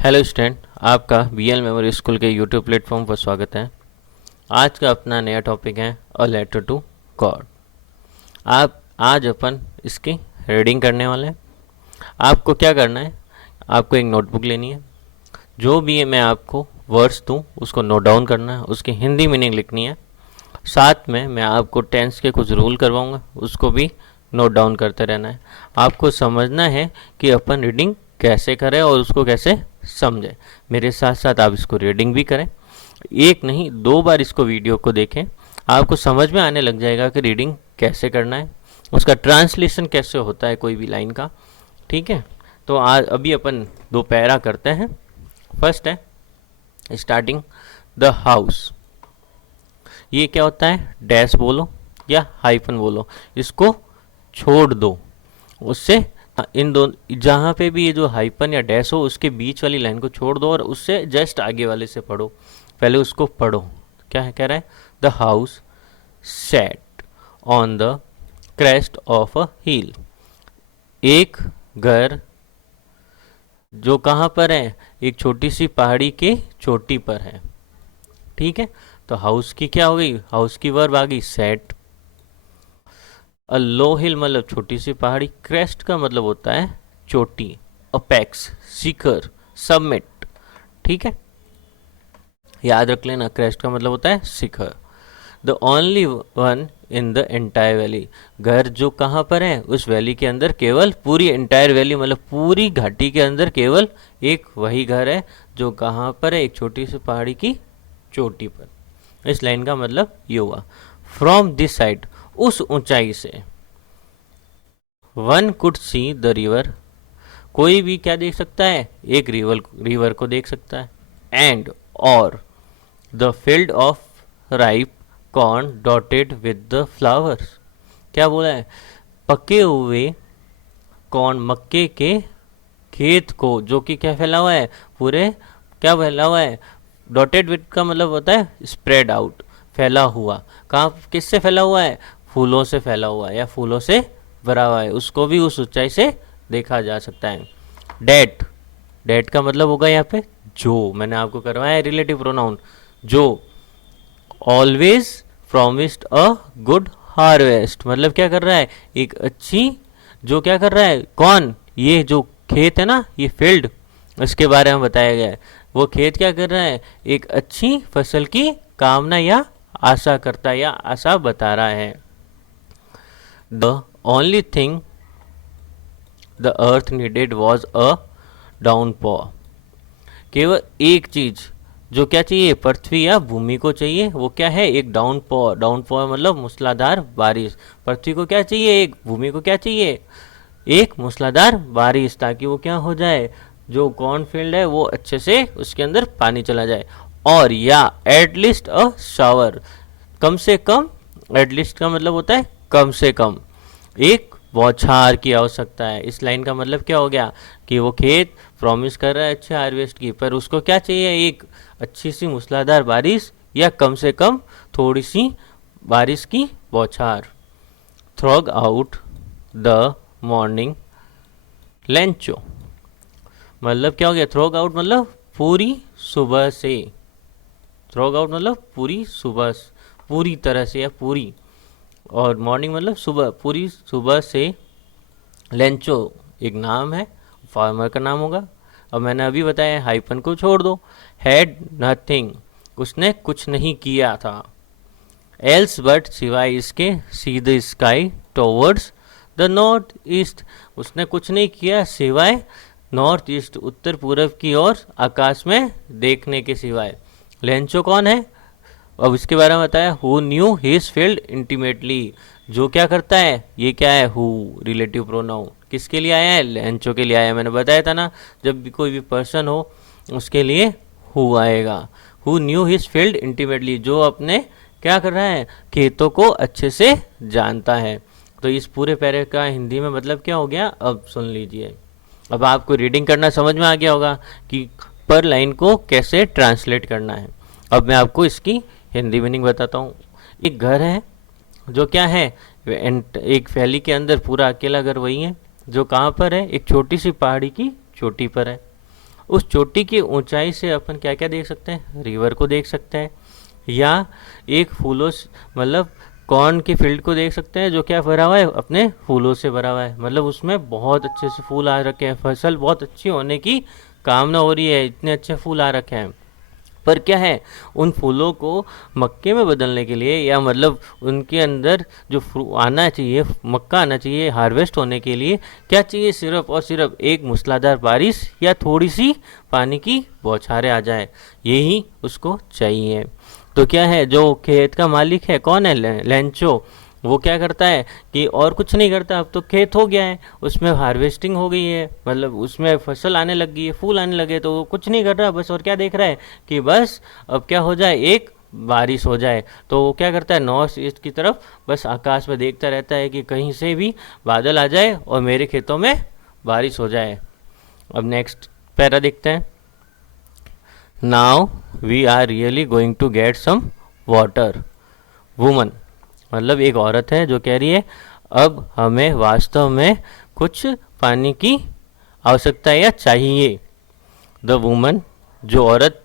Hello student, आपका BL memory school के YouTube platform पर स्वागत है। आज का अपना नया टॉपिक है अ लेटर टू गॉड। आप आज अपन इसकी रीडिंग करने वाले हैं। आपको क्या करना है, आपको एक नोटबुक लेनी है। जो भी मैं आपको वर्ड्स दूँ उसको नोट डाउन करना है, उसकी हिंदी मीनिंग लिखनी है। साथ में मैं आपको टेंस के कुछ रूल करवाऊँगा, उसको भी नोट डाउन करते रहना है। आपको समझना है कि अपन रीडिंग कैसे करें और उसको कैसे समझें। मेरे साथ साथ आप इसको रीडिंग भी करें, एक नहीं 2 बार इसको वीडियो को देखें। आपको समझ में आने लग जाएगा कि रीडिंग कैसे करना है, उसका ट्रांसलेशन कैसे होता है कोई भी लाइन का। ठीक है, तो आज अभी अपन 2 पैरा करते हैं। फर्स्ट है स्टार्टिंग द हाउस। ये क्या होता है, डैश बोलो या हाइफन बोलो, इसको छोड़ दो। उससे इन दोनों जहाँ पे भी ये जो हाइपन या डैश हो उसके बीच वाली लाइन को छोड़ दो और उससे जस्ट आगे वाले से पढ़ो। पहले उसको पढ़ो। क्या है, कह रहा है the house set on the crest of a hill. एक घर जो कहाँ पर है, एक छोटी सी पहाड़ी के चोटी पर है। ठीक है, तो हाउस की क्या हो गई, हाउस की वर्ब आ गई सेट। अ लो हिल मतलब छोटी सी पहाड़ी, क्रेस्ट का मतलब होता है चोटी, अपेक्स, शिखर, सबमिट। ठीक है, याद रख लेना, क्रेस्ट का मतलब होता है शिखर। The only one in the entire valley. घर जो कहाँ पर है, उस वैली के अंदर केवल, पूरी एंटायर वैली मतलब पूरी घाटी के अंदर केवल एक वही घर है जो कहाँ पर है, एक छोटी सी पहाड़ी की चोटी पर। इस लाइन का मतलब ये हुआ, फ्रॉम दिस साइड, उस ऊंचाई से। One could see the river, कोई भी क्या देख सकता है, एक रिवर को देख सकता है। एंड और the field of ripe corn dotted with the flowers. क्या बोला है, पके हुए कॉर्न, मक्के के खेत को, जो कि क्या फैला हुआ है, पूरे क्या फैला हुआ है, डॉटेड विद का मतलब होता है स्प्रेड आउट, फैला हुआ। कहाँ किससे फैला हुआ है, फूलों से फैला हुआ है या फूलों से भरा हुआ है, उसको भी उस ऊंचाई से देखा जा सकता है। डेट, डेट का मतलब होगा यहाँ पे जो, मैंने आपको करवाया है रिलेटिव प्रोनाउन, जो। Always promised a good harvest, मतलब क्या कर रहा है, एक अच्छी, जो क्या कर रहा है, कौन, ये जो खेत है ना, ये फील्ड, इसके बारे में बताया गया है। वो खेत क्या कर रहा है, एक अच्छी फसल की कामना या आशा करता है या आशा बता रहा है। The only thing the earth needed was a downpour. केवल एक चीज जो क्या चाहिए, पृथ्वी या भूमि को चाहिए, वो क्या है, एक डाउनपॉर। डाउनपॉर मतलब मूसलाधार बारिश। पृथ्वी को क्या चाहिए, एक, भूमि को क्या चाहिए, एक मूसलाधार बारिश, ताकि वो क्या हो जाए, जो कॉर्नफील्ड है वो अच्छे से उसके अंदर पानी चला जाए। और या एटलीस्ट अ शावर, कम से कम, एटलीस्ट का मतलब होता है कम से कम, एक बौछार की आवश्यकता है। इस लाइन का मतलब क्या हो गया कि वो खेत प्रॉमिस कर रहा है अच्छे हार्वेस्ट की, पर उसको क्या चाहिए, एक अच्छी सी मूसलाधार बारिश या कम से कम थोड़ी सी बारिश की बौछार। Through out the morning Lencho, मतलब क्या हो गया, थ्रॉग आउट मतलब पूरी सुबह से, थ्रॉग आउट मतलब पूरी सुबह, पूरी तरह से या पूरी, और मॉर्निंग मतलब सुबह, पूरी सुबह से। लेंचो एक नाम है, फार्मर का नाम होगा। अब मैंने अभी बताया हाइपन को छोड़ दो। हैड नथिंग, उसने कुछ नहीं किया था। एल्स बट सिवाय इसके, see the sky towards the north east, उसने कुछ नहीं किया सिवाय नॉर्थ ईस्ट, उत्तर पूर्व की ओर आकाश में देखने के सिवाय। लेंचो कौन है, अब इसके बारे में बताया, who knew his field intimately, जो क्या करता है, ये क्या है, हु रिलेटिव प्रोनाउन, किसके लिए आया है, लेंचो के लिए आया है। मैंने बताया था ना, जब भी कोई भी पर्सन हो उसके लिए हु आएगा। Who knew his field intimately, जो अपने क्या कर रहा है, खेतों को अच्छे से जानता है। तो इस पूरे पैरे का हिंदी में मतलब क्या हो गया, अब सुन लीजिए। अब आपको रीडिंग करना समझ में आ गया होगा कि पर लाइन को कैसे ट्रांसलेट करना है। अब मैं आपको इसकी हिंदी मीनिंग बताता हूँ। एक घर है जो क्या है, एक वैली के अंदर पूरा अकेला घर वही है जो कहाँ पर है, एक छोटी सी पहाड़ी की चोटी पर है। उस चोटी की ऊंचाई से अपन क्या क्या देख सकते हैं, रिवर को देख सकते हैं, या एक फूलों मतलब कॉर्न के फील्ड को देख सकते हैं जो क्या भरा हुआ है, अपने फूलों से भरा हुआ है, मतलब उसमें बहुत अच्छे से फूल आ रखे हैं, फसल बहुत अच्छी होने की कामना हो रही है, इतने अच्छे फूल आ रखे हैं। पर क्या है, उन फूलों को मक्के में बदलने के लिए, या मतलब उनके अंदर जो आना चाहिए, मक्का आना चाहिए हार्वेस्ट होने के लिए, क्या चाहिए, सिर्फ और सिर्फ एक मूसलाधार बारिश या थोड़ी सी पानी की बौछारें आ जाए, यही उसको चाहिए। तो क्या है, जो खेत का मालिक है, कौन है, लेंचो, वो क्या करता है कि और कुछ नहीं करता, अब तो खेत हो गया है, उसमें हार्वेस्टिंग हो गई है, मतलब उसमें फसल आने लग गई है, फूल आने लगे, तो वो कुछ नहीं कर रहा बस, और क्या देख रहा है कि बस अब क्या हो जाए, एक बारिश हो जाए। तो वो क्या करता है, नॉर्थ ईस्ट की तरफ बस आकाश में देखता रहता है कि कहीं से भी बादल आ जाए और मेरे खेतों में बारिश हो जाए। अब नेक्स्ट पैरा देखते हैं। Now we are really going to get some water. Woman मतलब एक औरत है जो कह रही है अब हमें वास्तव में कुछ पानी की आवश्यकता है या चाहिए। द वुमन जो औरत,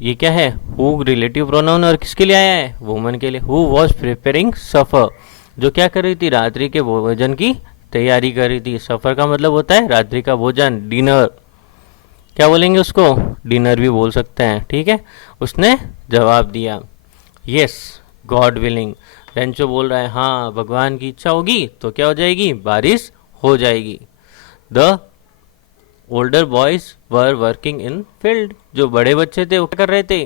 ये क्या है, हु रिलेटिव प्रोनाउन, और किसके लिए आया है, वुमन के लिए। हु वॉज प्रिपेयरिंग सफर, जो क्या कर रही थी, रात्रि के भोजन की तैयारी कर रही थी। सफर का मतलब होता है रात्रि का भोजन, डिनर, क्या बोलेंगे उसको, डिनर भी बोल सकते हैं, ठीक है। उसने जवाब दिया यस गॉड विलिंग। रेंचो बोल रहा है हाँ भगवान की इच्छा होगी तो क्या हो जाएगी, बारिश हो जाएगी। The older boys were working in field, जो बड़े बच्चे थे वो क्या कर रहे थे,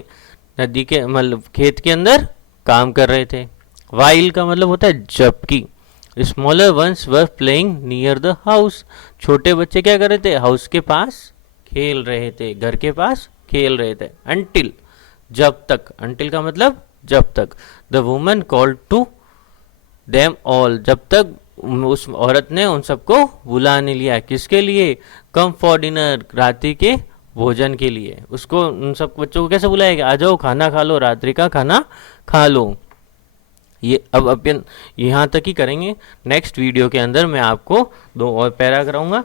नदी के मतलब खेत के अंदर काम कर रहे थे। वाइल का मतलब होता है जबकि। Smaller ones were playing near the house, छोटे बच्चे क्या कर रहे थे, हाउस के पास खेल रहे थे, घर के पास खेल रहे थे। अंटिल जब तक, अंटिल का मतलब जब तक। The woman called to them all, जब तक उस औरत ने उन सबको बुला नहीं लिया, किसके लिए, कम फॉर डिनर, रात्रि के भोजन के लिए। उसको उन सब बच्चों को कैसे बुलाएगा, आ जाओ खाना खा लो, रात्रि का खाना खा लो। ये अब अपन यहाँ तक ही करेंगे। नेक्स्ट वीडियो के अंदर मैं आपको 2 और पैरा कराऊंगा।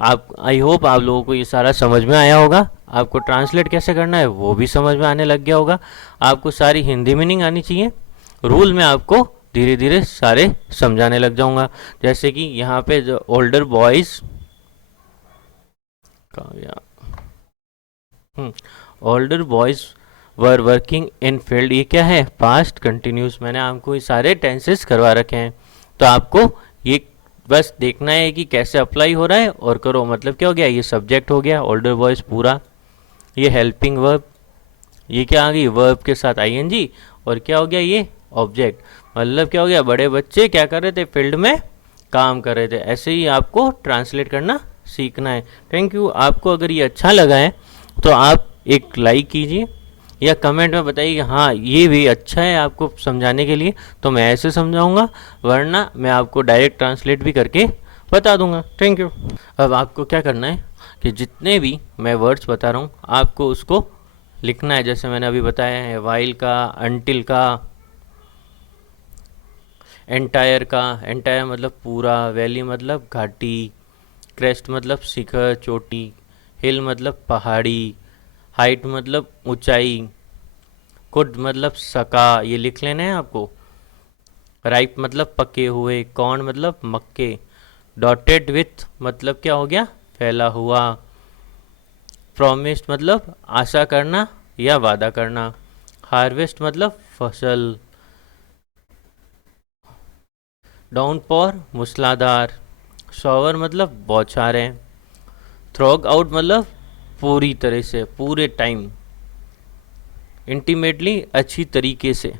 आप, आई होप आप लोगों को ये सारा समझ में आया होगा, आपको ट्रांसलेट कैसे करना है वो भी समझ में आने लग गया होगा, आपको सारी हिंदी मीनिंग आनी चाहिए। रूल में आपको धीरे धीरे सारे समझाने लग जाऊंगा। जैसे कि यहाँ पे जो older boys, older boys were working in field, ये क्या है, पास्ट कंटिन्यूस। मैंने आपको ये सारे टेंसेस करवा रखे हैं, तो आपको ये बस देखना है कि कैसे अप्लाई हो रहा है और करो। मतलब क्या हो गया, ये सब्जेक्ट हो गया ओल्डर बॉयज पूरा, ये हेल्पिंग वर्ब, ये क्या आ गई, वर्ब के साथ आईएनजी, और क्या हो गया, ये ऑब्जेक्ट। मतलब क्या हो गया, बड़े बच्चे क्या कर रहे थे, फील्ड में काम कर रहे थे। ऐसे ही आपको ट्रांसलेट करना सीखना है। Thank you. आपको अगर ये अच्छा लगा है तो आप एक लाइक कीजिए या कमेंट में बताइए कि हाँ ये भी अच्छा है आपको समझाने के लिए, तो मैं ऐसे समझाऊंगा, वरना मैं आपको डायरेक्ट ट्रांसलेट भी करके बता दूंगा। Thank you. अब आपको क्या करना है कि जितने भी मैं वर्ड्स बता रहा हूँ आपको उसको लिखना है, जैसे मैंने अभी बताया है, वाइल का, अंटिल का, एंटायर का, एंटायर मतलब पूरा, वैली मतलब घाटी, क्रेस्ट मतलब शिखर चोटी, हिल मतलब पहाड़ी, हाइट मतलब ऊंचाई, कुड मतलब सका, ये लिख लेना है आपको। राइप मतलब पके हुए, कॉर्न मतलब मक्के, डॉटेड विथ मतलब क्या हो गया, फैला हुआ, प्रॉमिस्ड मतलब आशा करना या वादा करना, हार्वेस्ट मतलब फसल, डाउनपॉर मूसलाधार, शॉवर मतलब बौछारें, थ्रॉग आउट मतलब पूरी तरह से, पूरे टाइम, इंटीमेटली अच्छी तरीके से,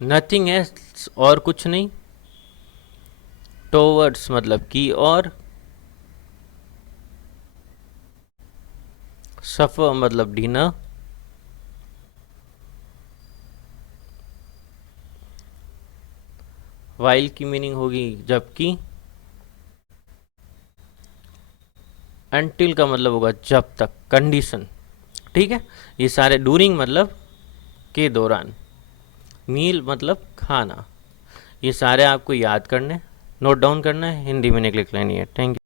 नथिंग एल्स और कुछ नहीं, टोवर्ड्स मतलब की और, सफर मतलब डिनर, वाइल की मीनिंग होगी जबकि, अनटिल का मतलब होगा जब तक, कंडीशन, ठीक है। ये सारे, डूरिंग मतलब के दौरान, मील मतलब खाना, ये सारे आपको याद करने, नोट डाउन करना है, हिंदी में लिख लेनी है। Thank you.